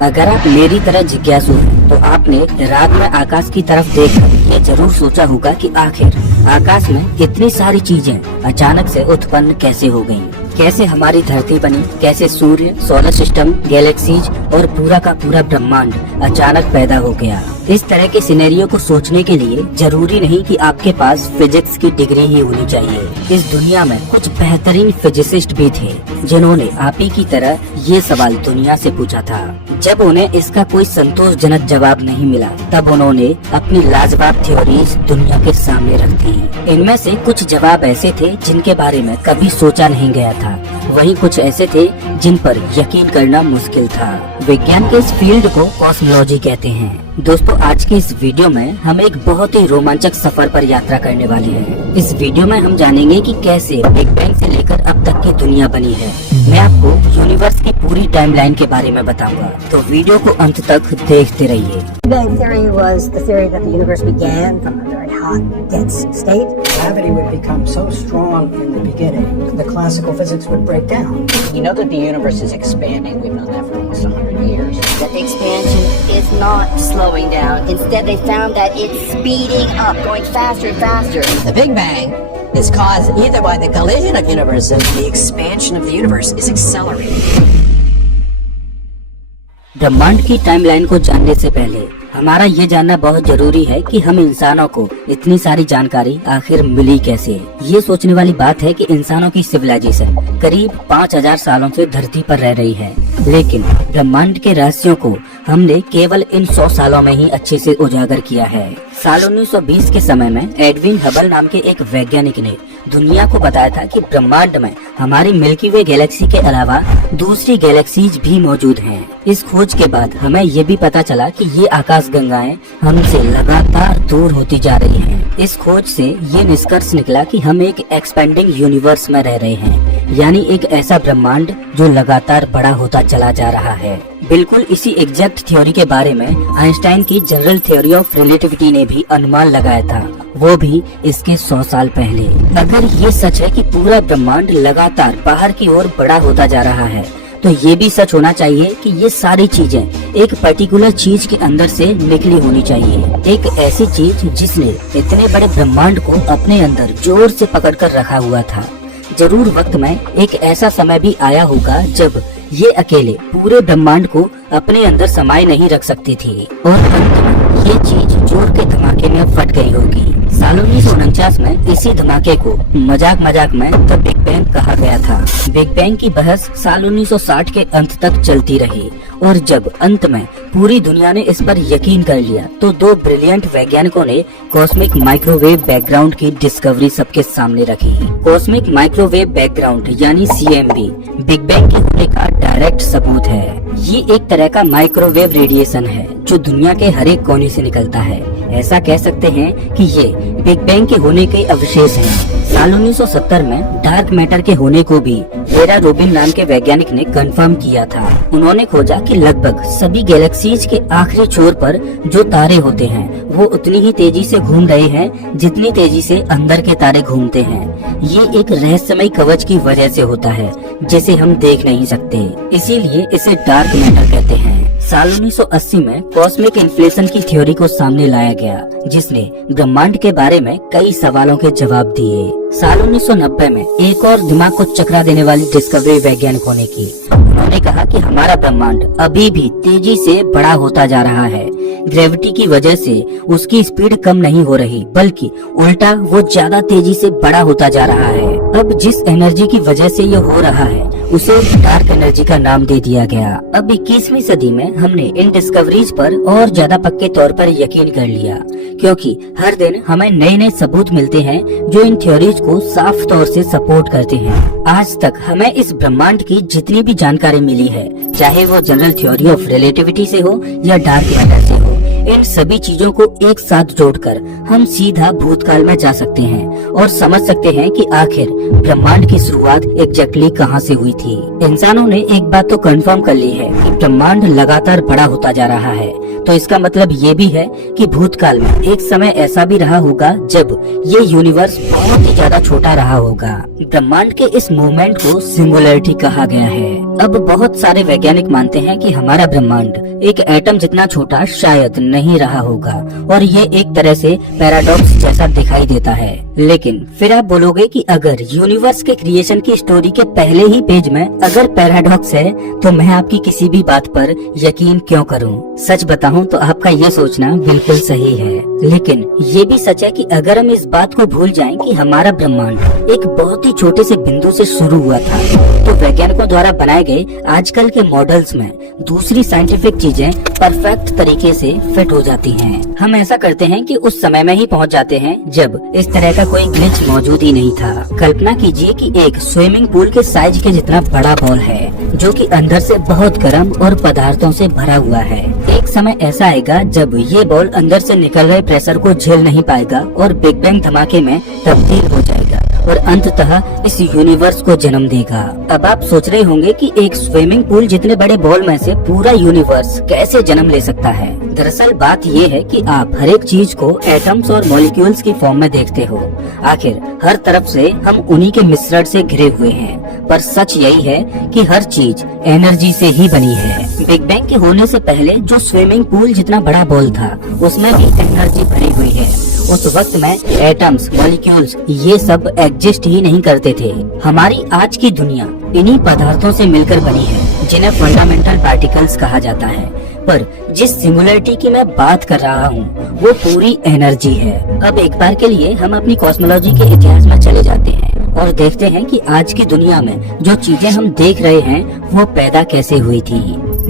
अगर आप मेरी तरह जिज्ञासु हैं, तो आपने रात में आकाश की तरफ देखकर ये जरूर सोचा होगा कि आखिर आकाश में इतनी सारी चीजें अचानक से उत्पन्न कैसे हो गयी, कैसे हमारी धरती बनी, कैसे सूर्य, सोलर सिस्टम, गैलेक्सीज और पूरा का पूरा ब्रह्मांड अचानक पैदा हो गया। इस तरह के सिनेरियो को सोचने के लिए जरूरी नहीं कि आपके पास फिजिक्स की डिग्री ही होनी चाहिए। इस दुनिया में कुछ बेहतरीन फिजिसिस्ट भी थे जिन्होंने आप ही की तरह ये सवाल दुनिया से पूछा था। जब उन्हें इसका कोई संतोषजनक जवाब नहीं मिला, तब उन्होंने अपनी लाजवाब थ्योरीज दुनिया के सामने रख दी। इनमें से कुछ जवाब ऐसे थे जिनके बारे में कभी सोचा नहीं गया था, वहीं कुछ ऐसे थे जिन पर यकीन करना मुश्किल था। विज्ञान के इस फील्ड को कॉस्मोलॉजी कहते हैं। दोस्तों, आज के इस वीडियो में हम एक बहुत ही रोमांचक सफर पर यात्रा करने वाले हैं। इस वीडियो में हम जानेंगे कि कैसे बिग बैंग से लेकर अब तक की दुनिया बनी है। मैं आपको यूनिवर्स की पूरी टाइमलाइन के बारे में बताऊंगा, तो वीडियो को अंत तक देखते रहिए। Big Bang theory was the theory that the universe began from a very hot, dense state. Gravity would become so strong in the beginning, the classical physics would break down. We know that the universe is expanding. We've known that for almost 100 years. That the expansion is not slowing down. Instead, they found that it's speeding up, going faster and faster. The Big Bang is caused either by the collision of universes. The expansion of the universe is accelerating. ब्रह्मांड की timeline को जानने से पहले हमारा ये जानना बहुत जरूरी है कि हम इंसानों को इतनी सारी जानकारी आखिर मिली कैसे। ये सोचने वाली बात है कि इंसानों की सिविलाइजेशन करीब 5000 सालों से धरती पर रह रही है, लेकिन ब्रह्मांड के रहस्यों को हमने केवल इन 100 सालों में ही अच्छे से उजागर किया है। साल 1920 के समय में एडविन हबल नाम के एक वैज्ञानिक ने दुनिया को बताया था कि ब्रह्मांड में हमारी मिल्की वे गैलेक्सी के अलावा दूसरी गैलेक्सीज भी मौजूद हैं। इस खोज के बाद हमें ये भी पता चला कि ये आकाश गंगाएं हमसे लगातार दूर होती जा रही हैं। इस खोज से ये निष्कर्ष निकला कि हम एक एक्सपेंडिंग यूनिवर्स में रह रहे हैं, यानी एक ऐसा ब्रह्मांड जो लगातार बड़ा होता चला जा रहा है। बिल्कुल इसी एग्जैक्ट थ्योरी के बारे में आइंस्टाइन की जनरल थ्योरी ऑफ रिलेटिविटी ने भी अनुमान लगाया था, वो भी इसके 100 साल पहले। अगर ये सच है कि पूरा ब्रह्मांड लगातार बाहर की ओर बड़ा होता जा रहा है, तो ये भी सच होना चाहिए कि ये सारी चीजें एक पर्टिकुलर चीज के अंदर से निकली होनी चाहिए। एक ऐसी चीज जिसने इतने बड़े ब्रह्मांड को अपने अंदर जोर से पकड़कर रखा हुआ था। जरूर वक्त में एक ऐसा समय भी आया होगा जब ये अकेले पूरे ब्रह्मांड को अपने अंदर समाये नहीं रख सकती थी और अंत में ये चीज जोर के धमाके में फट गई होगी। साल 1949 में इसी धमाके को मजाक में द बिग बैंग कहा गया था। बिग बैंग की बहस साल 1960 के अंत तक चलती रही और जब अंत में पूरी दुनिया ने इस पर यकीन कर लिया, तो दो ब्रिलियंट वैज्ञानिकों ने कॉस्मिक माइक्रोवेव बैकग्राउंड की डिस्कवरी सबके सामने रखी। कॉस्मिक माइक्रोवेव बैकग्राउंड यानी CMB बिग बैंग के होने का डायरेक्ट सबूत है। ये एक तरह का माइक्रोवेव रेडिएशन है जो दुनिया के हर एक कोने से निकलता है। ऐसा कह सकते हैं कि ये बिग बैंग के होने के अवशेष हैं। साल 1970 में डार्क मैटर के होने को भी वेरा रोबिन नाम के वैज्ञानिक ने कंफर्म किया था। उन्होंने खोजा कि लगभग सभी गैलेक्सीज के आखिरी छोर पर जो तारे होते हैं वो उतनी ही तेजी से घूम रहे हैं जितनी तेजी से अंदर के तारे घूमते हैं। ये एक रहस्यमय कवच की वजह से होता है जिसे हम देख नहीं सकते, इसीलिए इसे डार्क मैटर कहते हैं। साल 1980 में कॉस्मिक इन्फ्लेशन की थ्योरी को सामने लाया गया, जिसने ब्रह्मांड के बारे में कई सवालों के जवाब दिए। साल 1990 में एक और दिमाग को चकरा देने वाली डिस्कवरी वैज्ञानिकों ने की। उन्होंने कहा कि हमारा ब्रह्मांड अभी भी तेजी से बड़ा होता जा रहा है। ग्रेविटी की वजह से उसकी स्पीड कम नहीं हो रही, बल्कि उल्टा वो ज्यादा तेजी से बड़ा होता जा रहा है। अब जिस एनर्जी की वजह से ये हो रहा है उसे डार्क एनर्जी का नाम दे दिया गया। अब 21वीं सदी में हमने इन डिस्कवरीज पर और ज्यादा पक्के तौर पर यकीन कर लिया, क्योंकि हर दिन हमें नए नए सबूत मिलते हैं जो इन थ्योरीज को साफ तौर से सपोर्ट करते हैं। आज तक हमें इस ब्रह्मांड की जितनी भी जानकारी मिली है, चाहे वो जनरल थ्योरी ऑफ रिलेटिविटी से हो या डार्क मैटर से हो, इन सभी चीजों को एक साथ जोड़कर हम सीधा भूतकाल में जा सकते हैं और समझ सकते हैं कि आखिर ब्रह्मांड की शुरुआत एग्जैक्टली कहां से हुई थी। इंसानों ने एक बात तो कंफर्म कर ली है कि ब्रह्मांड लगातार बड़ा होता जा रहा है, तो इसका मतलब ये भी है कि भूतकाल में एक समय ऐसा भी रहा होगा जब ये यूनिवर्स बहुत ही ज्यादा छोटा रहा होगा। ब्रह्मांड के इस मूवमेंट को सिंगुलैरिटी कहा गया है अब बहुत सारे वैज्ञानिक मानते हैं कि हमारा ब्रह्मांड एक एटम जितना छोटा शायद नहीं रहा होगा और ये एक तरह से पैराडॉक्स जैसा दिखाई देता है। लेकिन फिर आप बोलोगे कि अगर यूनिवर्स के क्रिएशन की स्टोरी के पहले ही पेज में अगर पैराडॉक्स है तो मैं आपकी किसी भी बात पर यकीन क्यों करूं? सच बताऊं तो आपका ये सोचना बिल्कुल सही है, लेकिन ये भी सच है कि अगर हम इस बात को भूल जाएं कि हमारा ब्रह्मांड एक बहुत ही छोटे से बिंदु से शुरू हुआ था, तो वैज्ञानिकों द्वारा बनाए गए आजकल के मॉडल्स में दूसरी साइंटिफिक चीजें परफेक्ट तरीके से फिट हो जाती हैं। हम ऐसा करते हैं कि उस समय में ही पहुंच जाते हैं जब इस तरह का कोई ग्लिच मौजूद ही नहीं था। कल्पना कीजिए कि एक स्विमिंग पूल के साइज के जितना बड़ा बॉल है जो कि अंदर से बहुत गर्म और पदार्थों से भरा हुआ है। एक समय ऐसा आएगा जब ये बॉल अंदर से निकल रहे प्रेशर को झेल नहीं पाएगा और बिग बैंग धमाके में तब्दील हो जाएगा और अंततः इस यूनिवर्स को जन्म देगा। अब आप सोच रहे होंगे कि एक स्विमिंग पूल जितने बड़े बॉल में से पूरा यूनिवर्स कैसे जन्म ले सकता है। दरअसल बात ये है कि आप हर एक चीज को एटम्स और मॉलिक्यूल्स की फॉर्म में देखते हो। आखिर हर तरफ से हम उन्हीं के मिश्रण से घिरे हुए हैं, पर सच यही है कि हर चीज एनर्जी से ही बनी है। बिग बैंग के होने से पहले जो स्विमिंग पूल जितना बड़ा बॉल था उसमें भी एनर्जी भरी हुई है। उस वक्त में एटम्स, मॉलिक्यूल्स ये सब एग्जिस्ट ही नहीं करते थे। हमारी आज की दुनिया इन्हीं पदार्थों से मिलकर बनी है जिन्हें फंडामेंटल पार्टिकल्स कहा जाता है। पर जिस सिंगुलरिटी की मैं बात कर रहा हूँ वो पूरी एनर्जी है। अब एक बार के लिए हम अपनी कॉस्मोलॉजी के इतिहास में चले जाते हैं और देखते हैं कि आज की दुनिया में जो चीजें हम देख रहे हैं वो पैदा कैसे हुई थी।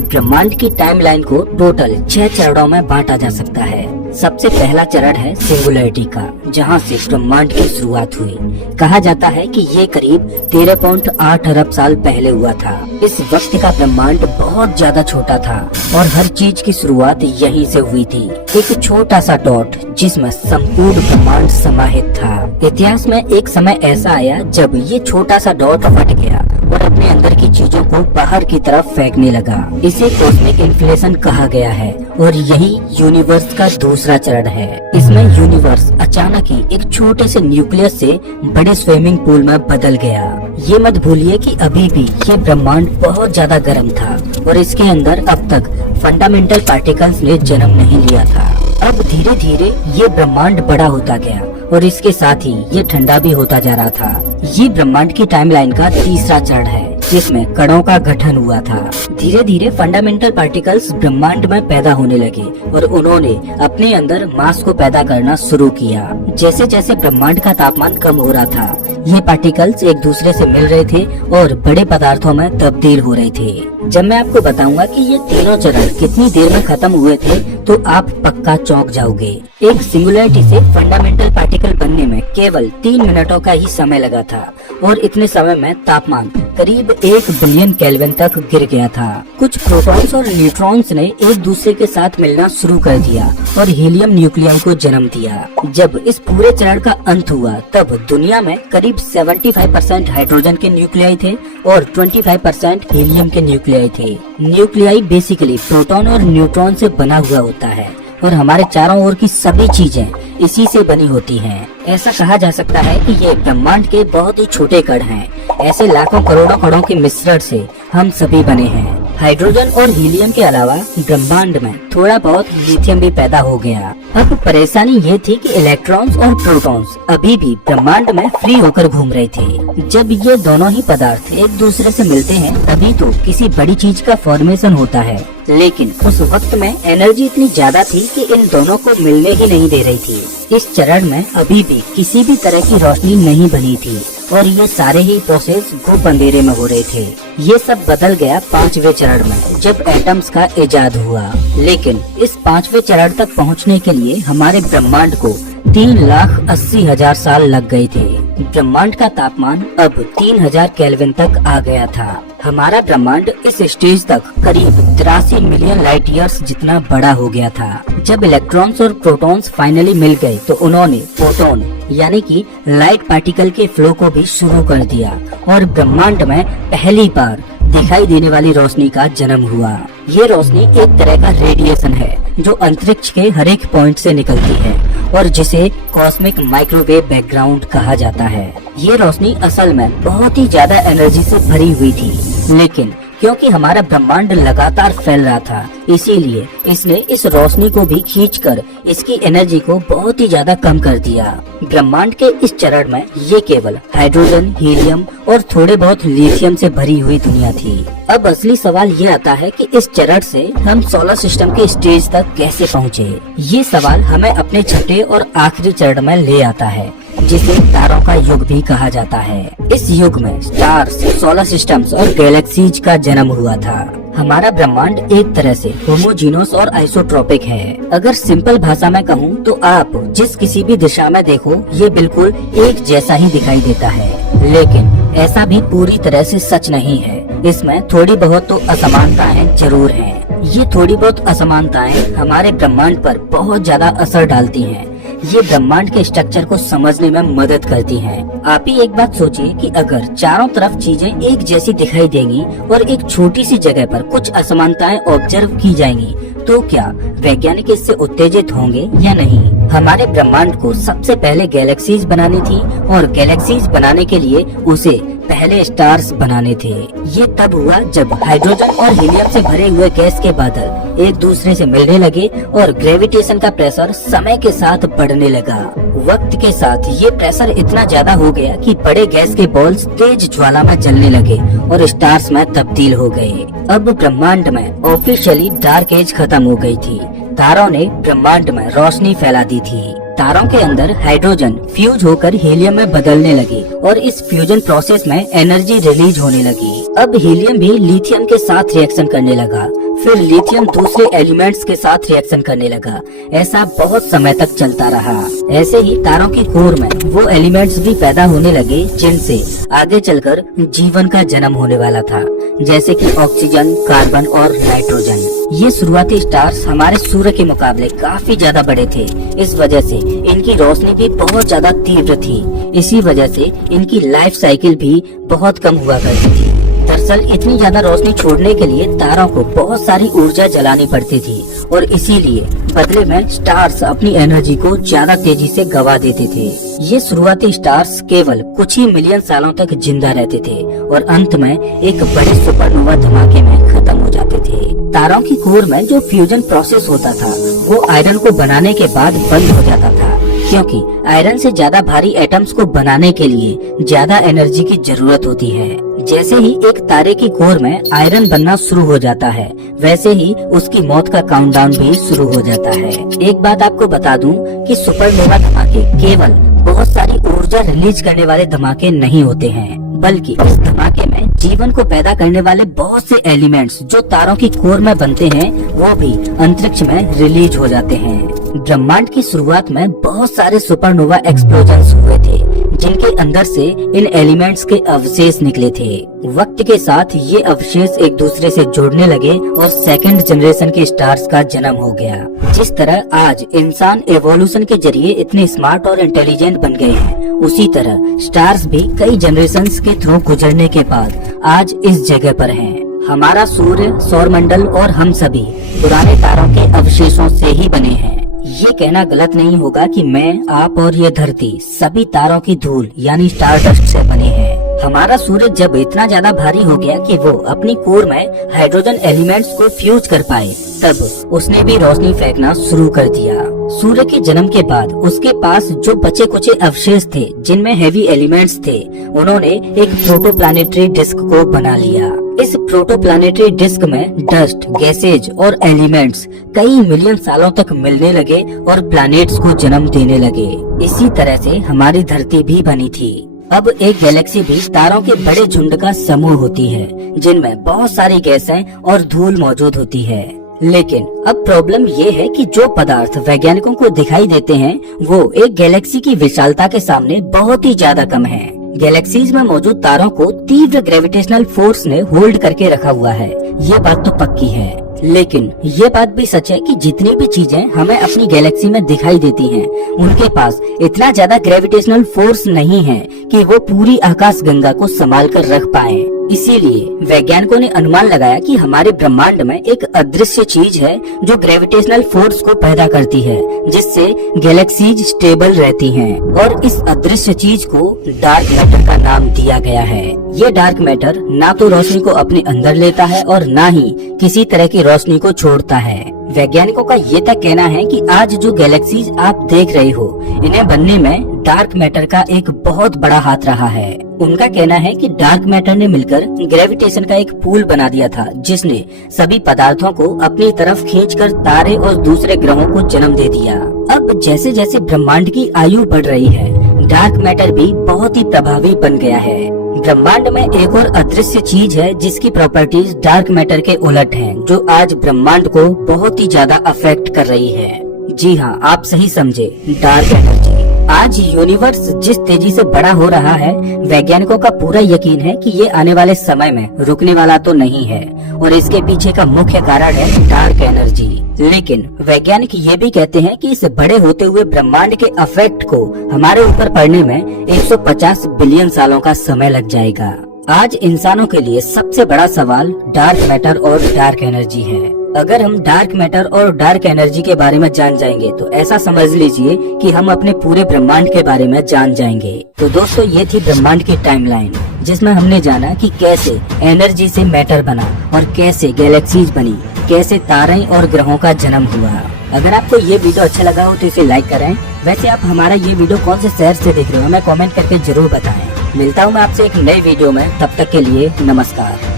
ब्रह्मांड की टाइमलाइन को टोटल 6 चरणों में बांटा जा सकता है। सबसे पहला चरण है सिंगुलरिटी का, जहां से ब्रह्मांड की शुरुआत हुई। कहा जाता है कि ये करीब 13.8 अरब साल पहले हुआ था। इस वक्त का ब्रह्मांड बहुत ज्यादा छोटा था और हर चीज की शुरुआत यहीं से हुई थी। एक छोटा सा डॉट जिसमें संपूर्ण ब्रह्मांड समाहित था। इतिहास में एक समय ऐसा आया जब ये छोटा सा डॉट फट गया और अपने अंदर की चीजों को बाहर की तरफ फेंकने लगा। इसे कॉस्मिक इन्फ्लेशन कहा गया है और यही यूनिवर्स का दूसरा चरण है। इसमें यूनिवर्स अचानक ही एक छोटे से न्यूक्लियस से बड़े स्विमिंग पूल में बदल गया। ये मत भूलिए कि अभी भी ये ब्रह्मांड बहुत ज्यादा गर्म था और इसके अंदर अब तक फंडामेंटल पार्टिकल्स ने जन्म नहीं लिया था। अब धीरे धीरे ये ब्रह्मांड बड़ा होता गया और इसके साथ ही ये ठंडा भी होता जा रहा था। ये ब्रह्मांड की टाइमलाइन का तीसरा चरण है जिसमें कणों का गठन हुआ था। धीरे धीरे फंडामेंटल पार्टिकल्स ब्रह्मांड में पैदा होने लगे और उन्होंने अपने अंदर मास को पैदा करना शुरू किया। जैसे जैसे ब्रह्मांड का तापमान कम हो रहा था ये पार्टिकल्स एक दूसरे से मिल रहे थे और बड़े पदार्थों में तब्दील हो रहे थे। जब मैं आपको बताऊंगा कि ये तीनों चरण कितनी देर में खत्म हुए थे तो आप पक्का चौंक जाओगे। एक सिंगुलरिटी से फंडामेंटल पार्टिकल बनने में केवल 3 मिनटों का ही समय लगा था और इतने समय में तापमान करीब 1 बिलियन केल्विन तक गिर गया था। कुछ प्रोटॉन्स और न्यूट्रॉन्स ने एक दूसरे के साथ मिलना शुरू कर दिया और हीलियम न्यूक्लियाई को जन्म दिया। जब इस पूरे चरण का अंत हुआ तब दुनिया में करीब 75% हाइड्रोजन के न्यूक्लियाई थे और 25% हीलियम के न्यूक्लियाई थे। न्यूक्लियाई बेसिकली प्रोटॉन और न्यूट्रॉन से बना हुआ होता है और हमारे चारों ओर की सभी चीजें इसी से बनी होती हैं। ऐसा कहा जा सकता है कि ये ब्रह्मांड के बहुत ही छोटे कण हैं। ऐसे लाखों करोड़ों कणों के मिश्रण से हम सभी बने हैं। हाइड्रोजन और हीलियम के अलावा ब्रह्मांड में थोड़ा बहुत लिथियम भी पैदा हो गया। अब परेशानी ये थी कि इलेक्ट्रॉन्स और प्रोटॉन्स अभी भी ब्रह्मांड में फ्री होकर घूम रहे थे। जब ये दोनों ही पदार्थ एक दूसरे से मिलते हैं तभी तो किसी बड़ी चीज का फॉर्मेशन होता है, लेकिन उस वक्त में एनर्जी इतनी ज्यादा थी कि इन दोनों को मिलने ही नहीं दे रही थी। इस चरण में अभी भी किसी भी तरह की रोशनी नहीं बनी थी और ये सारे ही प्रोसेस गुप्त अंधेरे में हो रहे थे। ये सब बदल गया 5वें चरण में जब एटम्स का इजाद हुआ। लेकिन इस 5वें चरण तक पहुंचने के लिए हमारे ब्रह्मांड को 3,80,000 साल लग गए थे। ब्रह्मांड का तापमान अब 3000 केल्विन तक आ गया था। हमारा ब्रह्मांड इस स्टेज तक करीब 83 मिलियन लाइट ईयर्स जितना बड़ा हो गया था। जब इलेक्ट्रॉन्स और प्रोटॉन्स फाइनली मिल गए तो उन्होंने फोटोन यानी कि लाइट पार्टिकल के फ्लो को भी शुरू कर दिया और ब्रह्मांड में पहली बार दिखाई देने वाली रोशनी का जन्म हुआ। ये रोशनी एक तरह का रेडिएशन है जो अंतरिक्ष के हर एक पॉइंट से निकलती है और जिसे कॉस्मिक माइक्रोवेव बैकग्राउंड कहा जाता है। ये रोशनी असल में बहुत ही ज्यादा एनर्जी से भरी हुई थी, लेकिन क्योंकि हमारा ब्रह्मांड लगातार फैल रहा था, इसीलिए इसने इस रोशनी को भी खींचकर इसकी एनर्जी को बहुत ही ज्यादा कम कर दिया। ब्रह्मांड के इस चरण में ये केवल हाइड्रोजन, हीलियम और थोड़े बहुत लिथियम से भरी हुई दुनिया थी। अब असली सवाल ये आता है कि इस चरण से हम सोलर सिस्टम के स्टेज तक कैसे पहुँचे। ये सवाल हमें अपने छठे और आखिरी चरण में ले आता है, जिसे तारों का युग भी कहा जाता है। इस युग में स्टार्स, सोलर सिस्टम्स और गैलेक्सीज का जन्म हुआ था। हमारा ब्रह्मांड एक तरह से होमोजीनस और आइसोट्रोपिक है। अगर सिंपल भाषा में कहूँ तो आप जिस किसी भी दिशा में देखो ये बिल्कुल एक जैसा ही दिखाई देता है, लेकिन ऐसा भी पूरी तरह से सच नहीं है। इसमें थोड़ी बहुत तो असमानताएं जरूर हैं। ये थोड़ी बहुत असमानताएं हमारे ब्रह्मांड पर बहुत ज्यादा असर डालती हैं। ये ब्रह्मांड के स्ट्रक्चर को समझने में मदद करती हैं। आप ही एक बात सोचिए कि अगर चारों तरफ चीजें एक जैसी दिखाई देंगी और एक छोटी सी जगह पर कुछ असमानताएं ऑब्जर्व की जाएंगी, तो क्या वैज्ञानिक इससे उत्तेजित होंगे या नहीं? हमारे ब्रह्मांड को सबसे पहले गैलेक्सीज बनानी थी और गैलेक्सीज बनाने के लिए उसे पहले स्टार्स बनाने थे। ये तब हुआ जब हाइड्रोजन और हीलियम से भरे हुए गैस के बादल एक दूसरे से मिलने लगे और ग्रेविटेशन का प्रेशर समय के साथ बढ़ने लगा। वक्त के साथ ये प्रेशर इतना ज्यादा हो गया कि बड़े गैस के बॉल्स तेज ज्वाला में जलने लगे और स्टार्स में तब्दील हो गए। अब ब्रह्मांड में ऑफिशियली डार्क एज खत्म हो गई थी। तारों ने ब्रह्मांड में रोशनी फैला दी थी। तारों के अंदर हाइड्रोजन फ्यूज होकर हीलियम में बदलने लगी और इस फ्यूजन प्रोसेस में एनर्जी रिलीज होने लगी। अब हीलियम भी लिथियम के साथ रिएक्शन करने लगा, फिर लिथियम दूसरे एलिमेंट्स के साथ रिएक्शन करने लगा। ऐसा बहुत समय तक चलता रहा। ऐसे ही तारों की कोर में वो एलिमेंट्स भी पैदा होने लगे जिनसे आगे चलकर जीवन का जन्म होने वाला था, जैसे कि ऑक्सीजन, कार्बन और नाइट्रोजन। ये शुरुआती स्टार्स हमारे सूर्य के मुकाबले काफी ज्यादा बड़े थे। इस वजह से इनकी रोशनी भी बहुत ज्यादा तीव्र थी। इसी वजह से इनकी लाइफ साइकिल भी बहुत कम हुआ करती थी। दरअसल इतनी ज्यादा रोशनी छोड़ने के लिए तारों को बहुत सारी ऊर्जा जलानी पड़ती थी और इसीलिए बदले में स्टार्स अपनी एनर्जी को ज्यादा तेजी से गवा देते थे। ये शुरुआती स्टार्स केवल कुछ ही मिलियन सालों तक जिंदा रहते थे और अंत में एक बड़े सुपरनोवा धमाके में खत्म हो जाते थे। तारों की कोर में जो फ्यूजन प्रोसेस होता था वो आयरन को बनाने के बाद बंद हो जाता था, क्योंकि आयरन से ज्यादा भारी एटम्स को बनाने के लिए ज्यादा एनर्जी की जरूरत होती है। जैसे ही एक तारे की कोर में आयरन बनना शुरू हो जाता है, वैसे ही उसकी मौत का काउंटडाउन भी शुरू हो जाता है। एक बात आपको बता दूं कि सुपरनोवा धमाके केवल बहुत सारी ऊर्जा रिलीज करने वाले धमाके नहीं होते हैं, बल्कि इस धमाके में जीवन को पैदा करने वाले बहुत से एलिमेंट्स जो तारों की कोर में बनते हैं वो भी अंतरिक्ष में रिलीज हो जाते हैं। ब्रह्मांड की शुरुआत में बहुत सारे सुपरनोवा एक्सप्लोजन्स हुए थे जिनके अंदर से इन एलिमेंट्स के अवशेष निकले थे। वक्त के साथ ये अवशेष एक दूसरे से जुड़ने लगे और सेकंड जनरेशन के स्टार्स का जन्म हो गया। जिस तरह आज इंसान एवोल्यूशन के जरिए इतने स्मार्ट और इंटेलिजेंट बन गए हैं, उसी तरह स्टार्स भी कई जनरेशंस के थ्रू गुजरने के बाद आज इस जगह पर हैं। हमारा सूर्य, सौरमंडल और हम सभी पुराने तारों के अवशेषों से ही बने हैं। ये कहना गलत नहीं होगा कि मैं, आप और ये धरती सभी तारों की धूल यानी स्टारडस्ट से बने हैं। हमारा सूर्य जब इतना ज्यादा भारी हो गया कि वो अपनी कोर में हाइड्रोजन एलिमेंट्स को फ्यूज कर पाए, तब उसने भी रोशनी फेंकना शुरू कर दिया। सूर्य के जन्म के बाद उसके पास जो बचे कुचे अवशेष थे जिनमें हेवी एलिमेंट्स थे, उन्होंने एक प्रोटोप्लैनेटरी डिस्क को बना लिया। इस प्रोटोप्लैनेटरी डिस्क में डस्ट, गैसेज और एलिमेंट्स कई मिलियन सालों तक मिलने लगे और प्लैनेट्स को जन्म देने लगे। इसी तरह से हमारी धरती भी बनी थी। अब एक गैलेक्सी भी तारों के बड़े झुंड का समूह होती है जिनमें बहुत सारी गैसें और धूल मौजूद होती है। लेकिन अब प्रॉब्लम ये है कि जो पदार्थ वैज्ञानिकों को दिखाई देते हैं वो एक गैलेक्सी की विशालता के सामने बहुत ही ज्यादा कम है। गैलेक्सीज में मौजूद तारों को तीव्र ग्रेविटेशनल फोर्स ने होल्ड करके रखा हुआ है, ये बात तो पक्की है। लेकिन ये बात भी सच है कि जितनी भी चीजें हमें अपनी गैलेक्सी में दिखाई देती हैं, उनके पास इतना ज्यादा ग्रेविटेशनल फोर्स नहीं है कि वो पूरी आकाश गंगा को संभाल कर रख पाए। इसीलिए वैज्ञानिकों ने अनुमान लगाया कि हमारे ब्रह्मांड में एक अदृश्य चीज है जो ग्रेविटेशनल फोर्स को पैदा करती है, जिससे गैलेक्सीज स्टेबल रहती हैं। और इस अदृश्य चीज को डार्क मैटर का नाम दिया गया है। ये डार्क मैटर ना तो रोशनी को अपने अंदर लेता है और ना ही किसी तरह की रोशनी को छोड़ता है। वैज्ञानिकों का ये तक कहना है कि आज जो गैलेक्सीज आप देख रहे हो, इन्हें बनने में डार्क मैटर का एक बहुत बड़ा हाथ रहा है। उनका कहना है कि डार्क मैटर ने मिलकर ग्रेविटेशन का एक पूल बना दिया था, जिसने सभी पदार्थों को अपनी तरफ खींचकर तारे और दूसरे ग्रहों को जन्म दे दिया। अब जैसे जैसे ब्रह्मांड की आयु बढ़ रही है, डार्क मैटर भी बहुत ही प्रभावी बन गया है। ब्रह्मांड में एक और अदृश्य चीज है जिसकी प्रॉपर्टीज डार्क मैटर के उलट हैं, जो आज ब्रह्मांड को बहुत ही ज्यादा अफेक्ट कर रही है। जी हाँ, आप सही समझे, डार्क एनर्जी। आज यूनिवर्स जिस तेजी से बड़ा हो रहा है, वैज्ञानिकों का पूरा यकीन है कि ये आने वाले समय में रुकने वाला तो नहीं है, और इसके पीछे का मुख्य कारण है डार्क एनर्जी। लेकिन वैज्ञानिक ये भी कहते हैं कि इस बड़े होते हुए ब्रह्मांड के अफेक्ट को हमारे ऊपर पड़ने में 150 बिलियन सालों का समय लग जाएगा। आज इंसानों के लिए सबसे बड़ा सवाल डार्क मैटर और डार्क एनर्जी है। अगर हम डार्क मैटर और डार्क एनर्जी के बारे में जान जाएंगे तो ऐसा समझ लीजिए कि हम अपने पूरे ब्रह्मांड के बारे में जान जाएंगे। तो दोस्तों, ये थी ब्रह्मांड की टाइमलाइन, जिसमें हमने जाना कि कैसे एनर्जी से मैटर बना और कैसे गैलेक्सीज बनी, कैसे तारे और ग्रहों का जन्म हुआ। अगर आपको ये वीडियो अच्छा लगा हो तो इसे लाइक करें। वैसे आप हमारा ये वीडियो कौन से शहर से देख रहे हो, हमें कमेंट करके जरूर बताएं। मिलता हूँ मैं आपसे एक नई वीडियो में, तब तक के लिए नमस्कार।